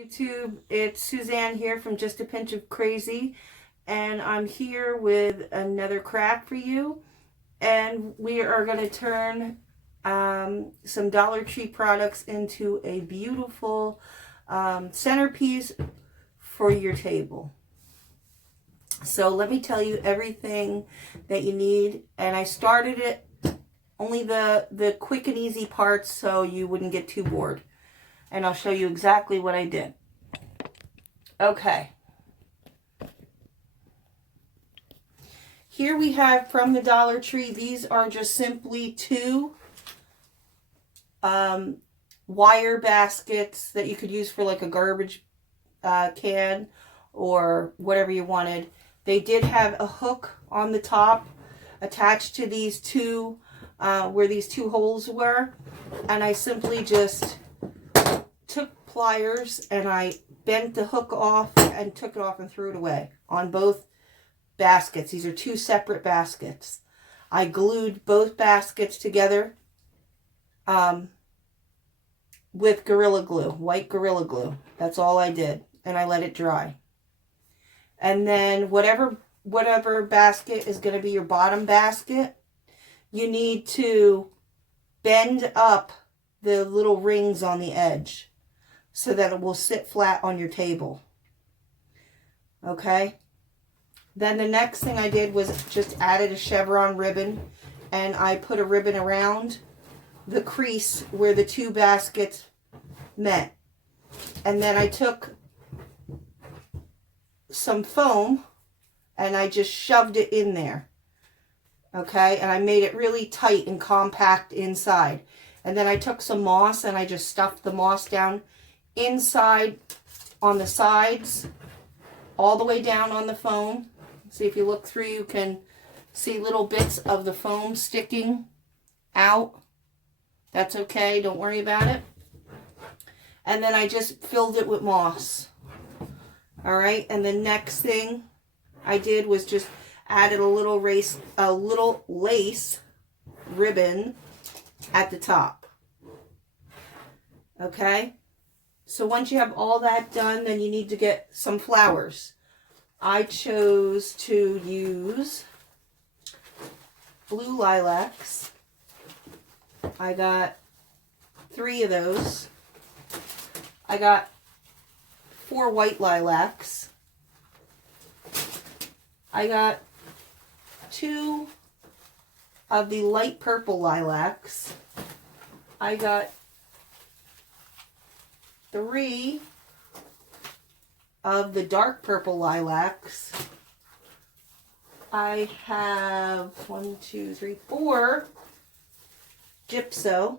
YouTube, it's Suzanne here from Just a Pinch of Crazy, and I'm here with another craft for you, and we are going to turn some Dollar Tree products into a beautiful centerpiece for your table. So let me tell you everything that you need, and I started it only the quick and easy parts so you wouldn't get too bored. And I'll show you exactly what I did. Okay. Here we have from the Dollar Tree, these are just simply two wire baskets that you could use for like a garbage can or whatever you wanted. They did have a hook on the top attached to these two, where these two holes were. And I simply just took pliers and I bent the hook off and took it off and threw it away on both baskets. These are two separate baskets. I glued both baskets together with Gorilla Glue, white Gorilla Glue. That's all I did. And I let it dry. And then whatever basket is going to be your bottom basket, you need to bend up the little rings on the edge so that it will sit flat on your table. Okay? Then the next thing I did was just added a chevron ribbon, and I put a ribbon around the crease where the two baskets met. And then I took some foam and I just shoved it in there. Okay? And I made it really tight and compact inside. And then I took some moss and I just stuffed the moss down inside on the sides, all the way down on the foam. See, if you look through, you can see little bits of the foam sticking out. That's okay, don't worry about it. And then I just filled it with moss. All right, and the next thing I did was just added a little lace ribbon at the top. Okay? So once you have all that done, then you need to get some flowers. I chose to use blue lilacs. I got 3 of those. I got 4 white lilacs. I got 2 of the light purple lilacs. I got 3 of the dark purple lilacs. I have 1, 2, 3, 4 gypso.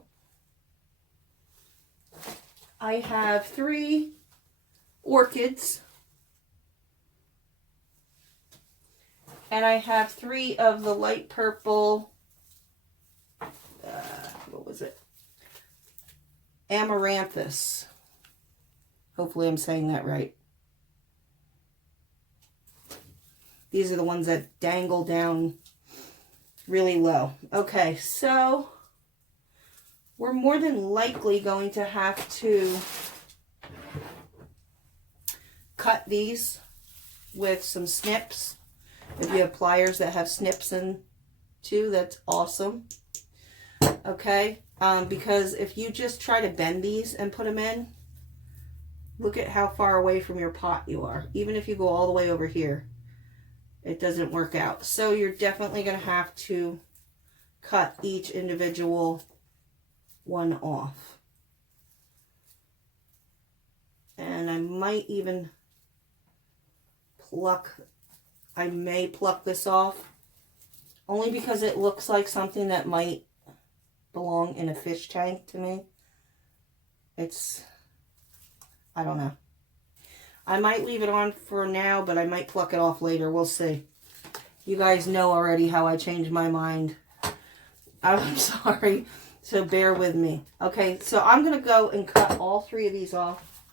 I have 3 orchids. And I have 3 of the light purple, what was it? Amaranthus. Hopefully I'm saying that right. These are the ones that dangle down really low. Okay, so we're more than likely going to have to cut these with some snips. If you have pliers that have snips in too, that's awesome. Okay, because if you just try to bend these and put them in, look at how far away from your pot you are. Even if you go all the way over here, it doesn't work out. So you're definitely going to have to cut each individual one off. And I might even I may pluck this off, only because it looks like something that might belong in a fish tank to me. I don't know. I might leave it on for now, but I might pluck it off later. We'll see. You guys know already how I changed my mind. I'm sorry, so bear with me. Okay, so I'm going to go and cut all 3 of these off.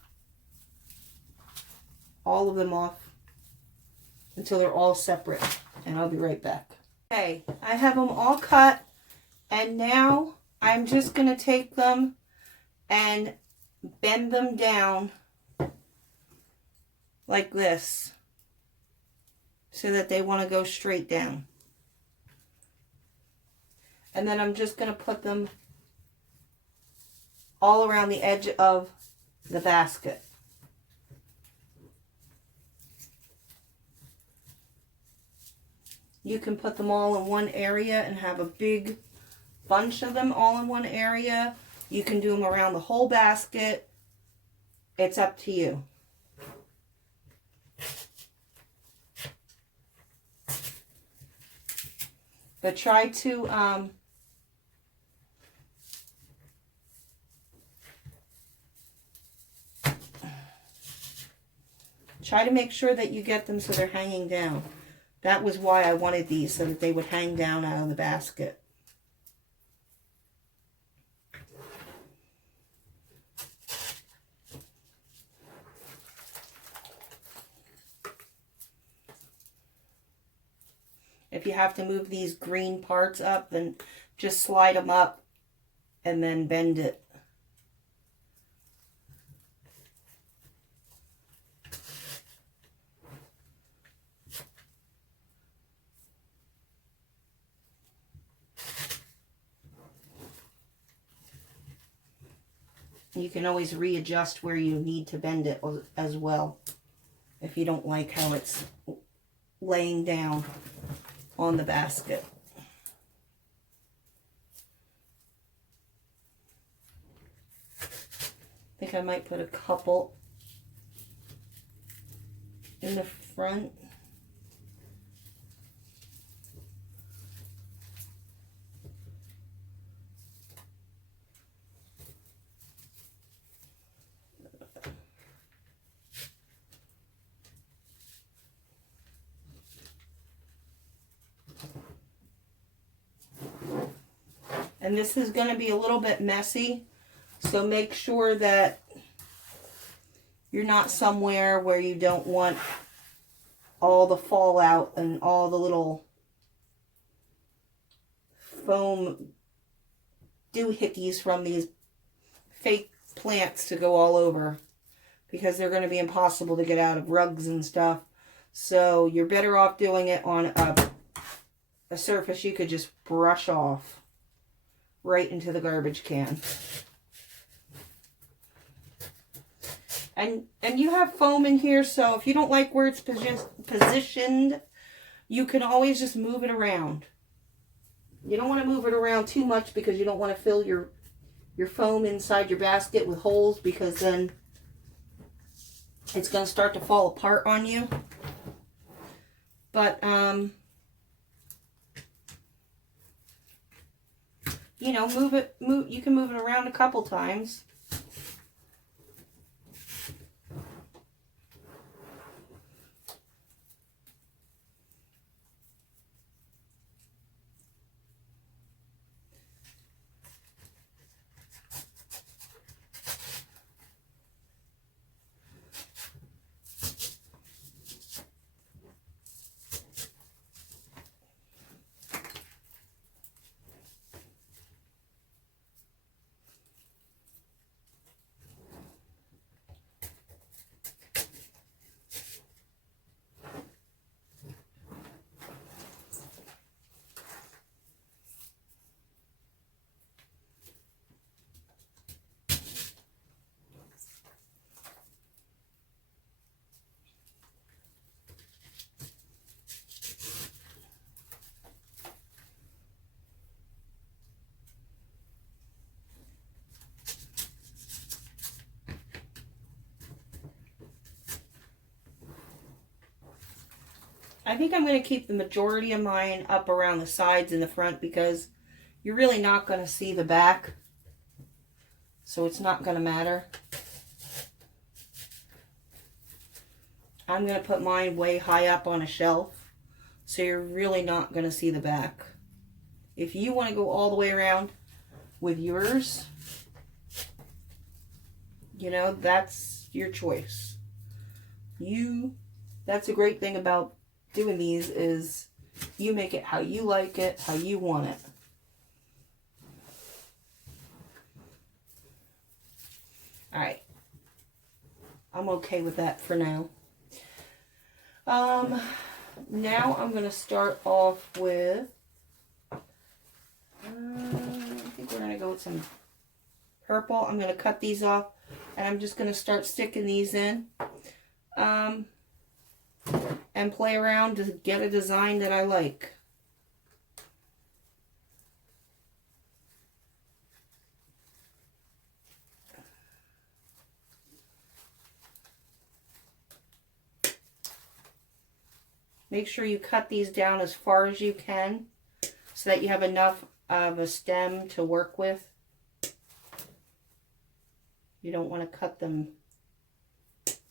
All of them off until they're all separate, and I'll be right back. Okay, I have them all cut, and now I'm just going to take them and bend them down like this so that they want to go straight down. And then I'm just going to put them all around the edge of the basket. You can put them all in one area and have a big bunch of them all in one area. You can do them around the whole basket. It's up to you. But try to make sure that you get them so they're hanging down. That was why I wanted these, so that they would hang down out of the basket. If you have to move these green parts up, then just slide them up and then bend it. You can always readjust where you need to bend it as well, if you don't like how it's laying down on the basket. I think I might put a couple in the front. And this is going to be a little bit messy, so make sure that you're not somewhere where you don't want all the fallout and all the little foam doohickeys from these fake plants to go all over, because they're going to be impossible to get out of rugs and stuff. So you're better off doing it on a surface you could just brush off right into the garbage can. And you have foam in here, so if you don't like where it's positioned, you can always just move it around. You don't want to move it around too much, because you don't want to fill your foam inside your basket with holes, because then it's going to start to fall apart on you. But you know, you can move it around a couple times. I think I'm going to keep the majority of mine up around the sides and the front, because you're really not going to see the back. So it's not going to matter. I'm going to put mine way high up on a shelf, so you're really not going to see the back. If you want to go all the way around with yours, you know, that's your choice. That's a great thing about doing these, is you make it how you like it, how you want it. All right. I'm okay with that for now. Now I'm going to start off with, I think we're going to go with some purple. I'm going to cut these off, and I'm just going to start sticking these in, and play around to get a design that I like. Make sure you cut these down as far as you can so that you have enough of a stem to work with. You don't want to cut them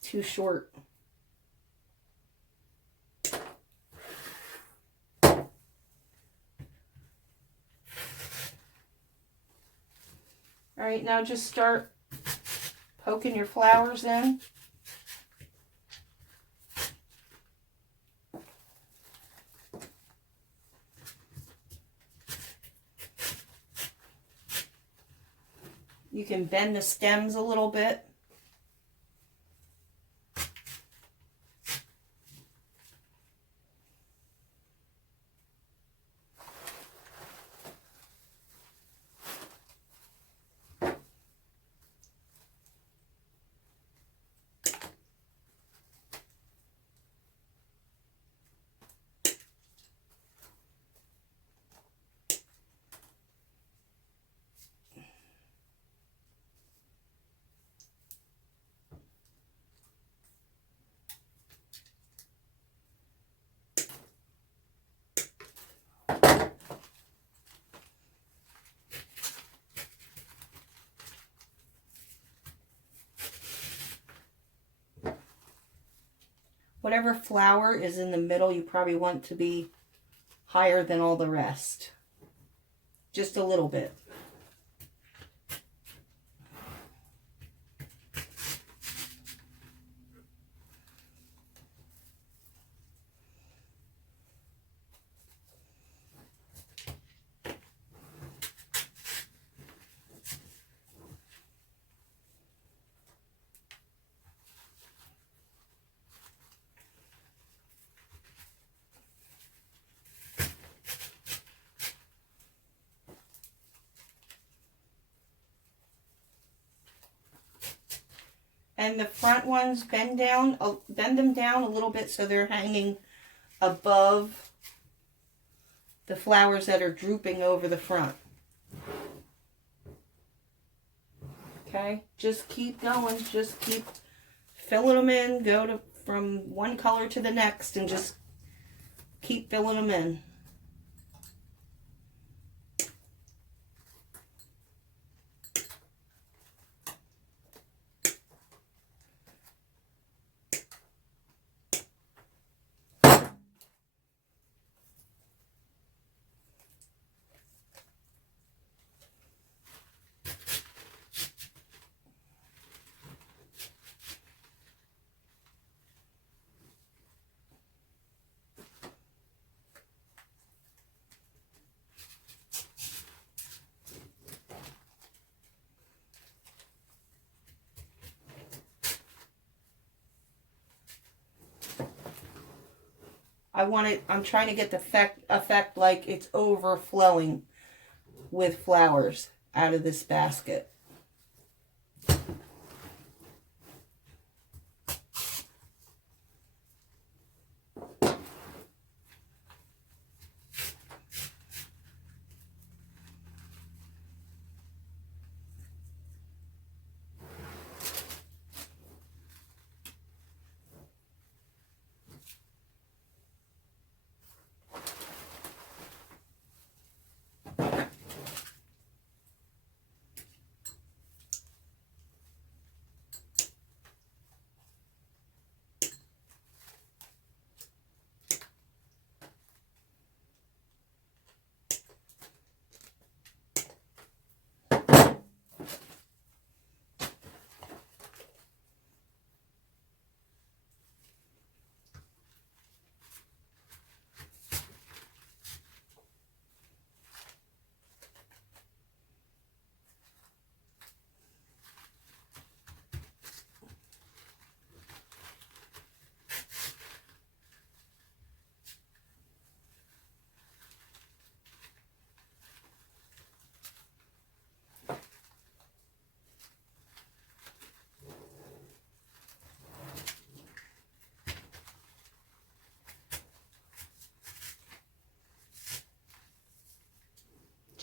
too short. All right, now just start poking your flowers in. You can bend the stems a little bit. Whatever flower is in the middle, you probably want to be higher than all the rest. Just a little bit. And the front ones, bend them down a little bit so they're hanging above the flowers that are drooping over the front. Okay, just keep going, just keep filling them in, from one color to the next and just keep filling them in. I'm trying to get the effect like it's overflowing with flowers out of this basket.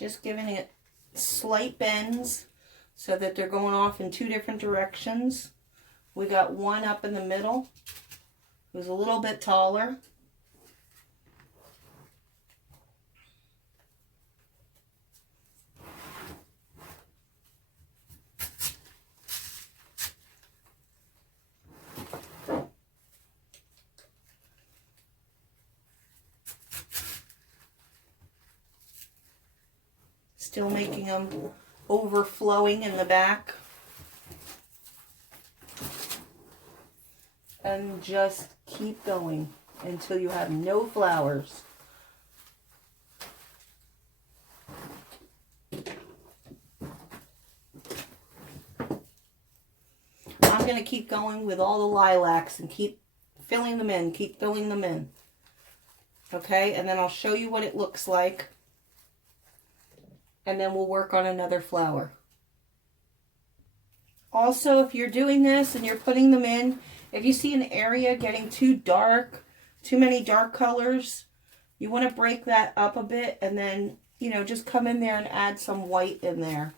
Just giving it slight bends so that they're going off in 2 different directions. We got one up in the middle who's a little bit taller. Still making them overflowing in the back. And just keep going until you have no flowers. I'm going to keep going with all the lilacs and keep filling them in, keep filling them in. Okay, and then I'll show you what it looks like. And then we'll work on another flower. Also, if you're doing this and you're putting them in, if you see an area getting too dark, too many dark colors, you want to break that up a bit and then, you know, just come in there and add some white in there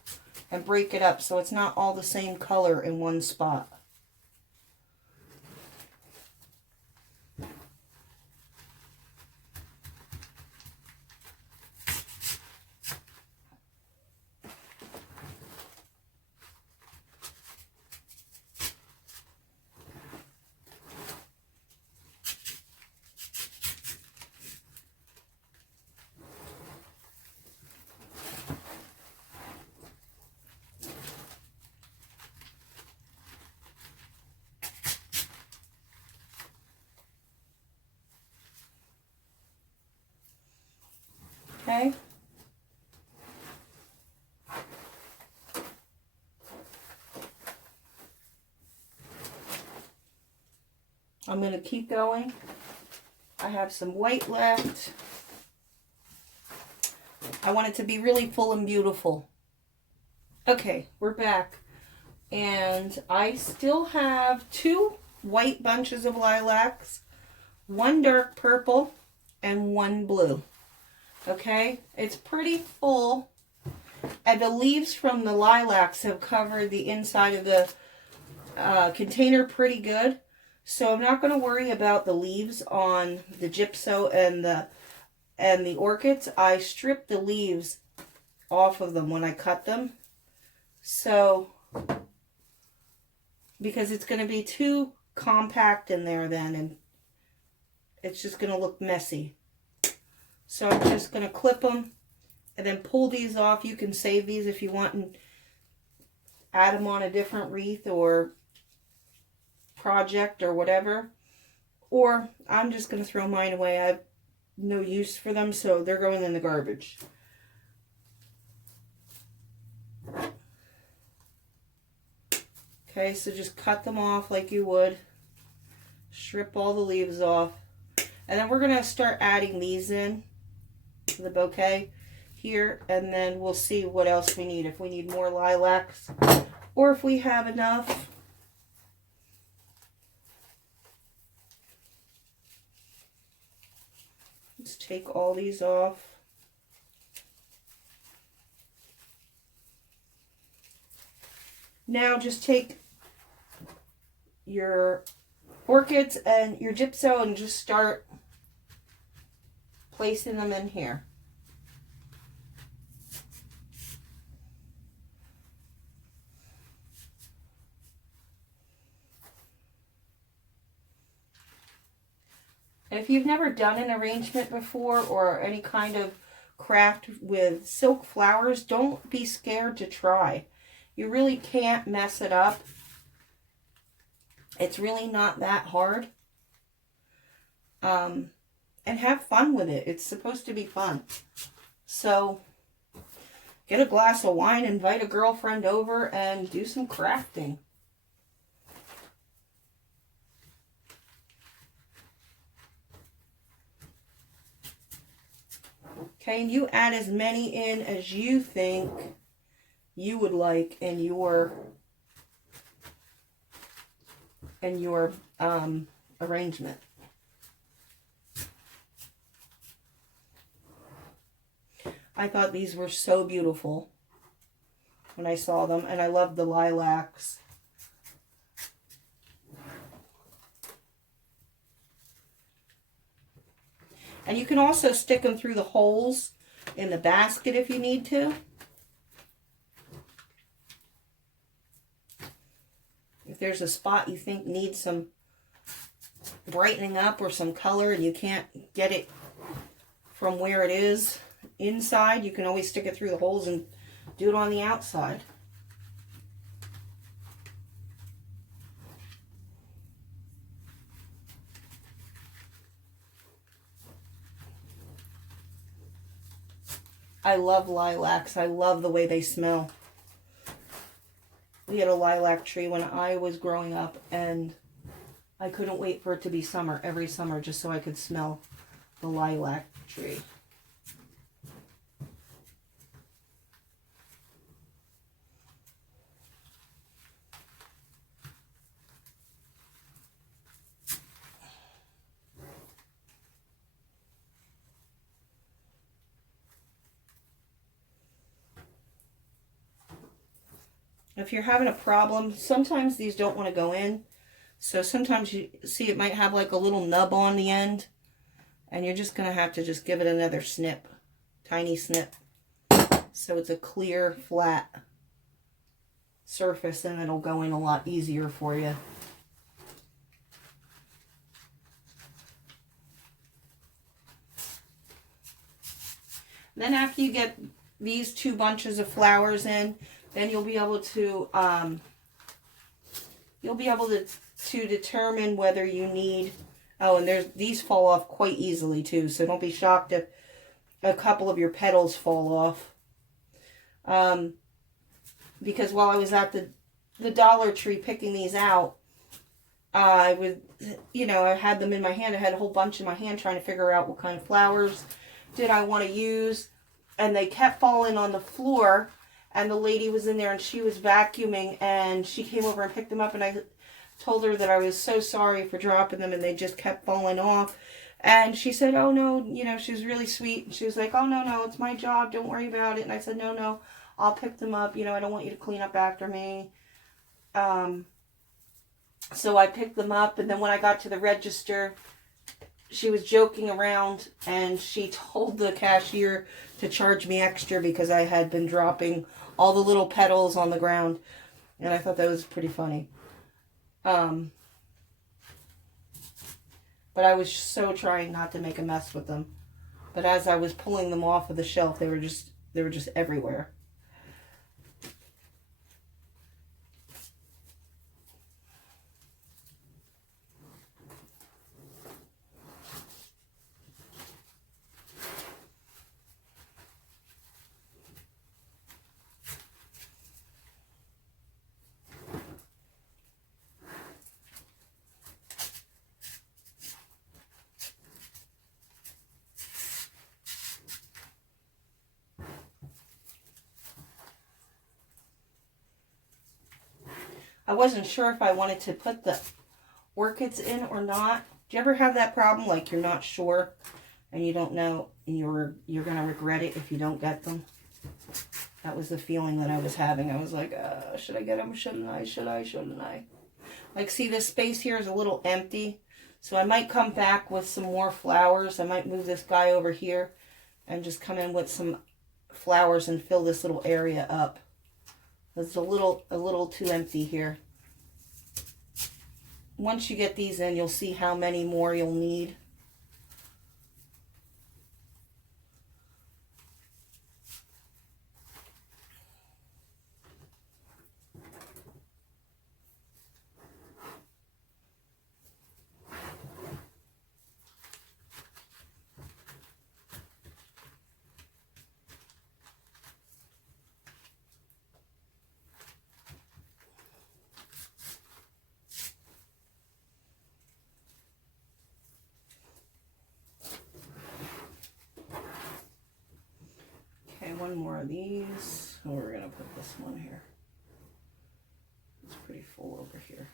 and break it up so it's not all the same color in one spot. Okay. I'm going to keep going. I have some white left. I want it to be really full and beautiful. Okay, we're back. And I still have 2 white bunches of lilacs, 1 dark purple, and 1 blue. Okay, it's pretty full, and the leaves from the lilacs have covered the inside of the container pretty good. So I'm not going to worry about the leaves on the gypso and the orchids. I stripped the leaves off of them when I cut them. So, because it's going to be too compact in there then, and it's just going to look messy. So I'm just going to clip them and then pull these off. You can save these if you want and add them on a different wreath or project or whatever. Or I'm just going to throw mine away. I have no use for them, so they're going in the garbage. Okay, so just cut them off like you would. Strip all the leaves off. And then we're going to start adding these in to the bouquet here, and then we'll see what else we need. If we need more lilacs or if we have enough. Let's take all these off. Now just take your orchids and your gypso and just start placing them in here. If you've never done an arrangement before or any kind of craft with silk flowers, don't be scared to try. You really can't mess it up. It's really not that hard. And have fun with it. It's supposed to be fun. So get a glass of wine, invite a girlfriend over, and do some crafting. Okay, and you add as many in as you think you would like in your arrangement. I thought these were so beautiful when I saw them, and I love the lilacs. And you can also stick them through the holes in the basket if you need to. If there's a spot you think needs some brightening up or some color and you can't get it from where it is inside, you can always stick it through the holes and do it on the outside. I love lilacs. I love the way they smell. We had a lilac tree when I was growing up, and I couldn't wait for it to be summer, every summer, just so I could smell the lilac tree. If you're having a problem, sometimes these don't want to go in. So sometimes you see it might have like a little nub on the end. And you're just going to have to just give it another snip. Tiny snip. So it's a clear, flat surface, and it'll go in a lot easier for you. Then after you get these two bunches of flowers in, then you'll be able to determine whether you need. Oh, and these fall off quite easily too, so don't be shocked if a couple of your petals fall off. Because while I was at the Dollar Tree picking these out, I had them in my hand. I had a whole bunch in my hand trying to figure out what kind of flowers did I want to use, and they kept falling on the floor. And the lady was in there and she was vacuuming, and she came over and picked them up, and I told her that I was so sorry for dropping them and they just kept falling off. And she said, oh no, she was really sweet. And she was like, oh no, it's my job. Don't worry about it. And I said, no, I'll pick them up. I don't want you to clean up after me. So I picked them up, and then when I got to the register, she was joking around, and she told the cashier to charge me extra because I had been dropping all the little petals on the ground. And I thought that was pretty funny. But I was so trying not to make a mess with them. But as I was pulling them off of the shelf, they were just everywhere. I wasn't sure if I wanted to put the orchids in or not. Do you ever have that problem? Like you're not sure and you don't know, and you're going to regret it if you don't get them? That was the feeling that I was having. I was like, should I get them? Shouldn't I? Shouldn't I? Like, see, this space here is a little empty. So I might come back with some more flowers. I might move this guy over here and just come in with some flowers and fill this little area up. It's a little too empty here. Once you get these in, you'll see how many more you'll need. One more of these. Oh, we're going to put this one here. It's pretty full over here.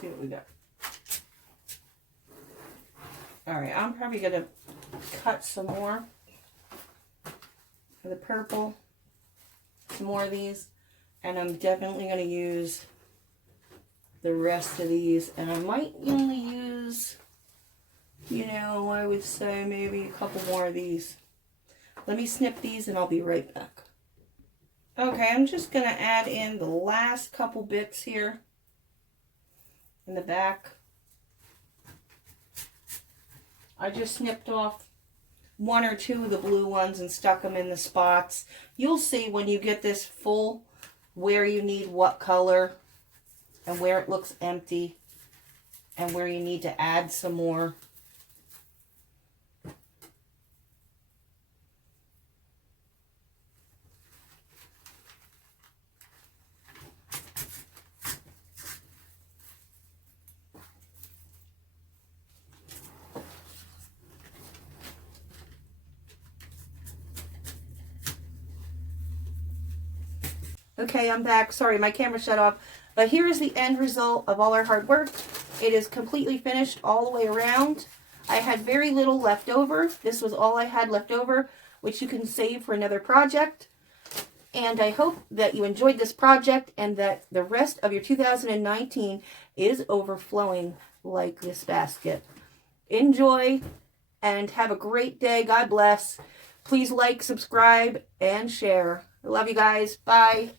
see what we got. All right, I'm probably going to cut some more for the purple. Some more of these. And I'm definitely going to use the rest of these. And I might only use, you know, I would say maybe a couple more of these. Let me snip these and I'll be right back. Okay, I'm just going to add in the last couple bits here in the back. I just snipped off one or two of the blue ones and stuck them in the spots. You'll see when you get this full where you need what color and where it looks empty and where you need to add some more. Okay, I'm back. Sorry, my camera shut off. But here is the end result of all our hard work. It is completely finished all the way around. I had very little left over. This was all I had left over, which you can save for another project. And I hope that you enjoyed this project and that the rest of your 2019 is overflowing like this basket. Enjoy and have a great day. God bless. Please like, subscribe, and share. I love you guys. Bye.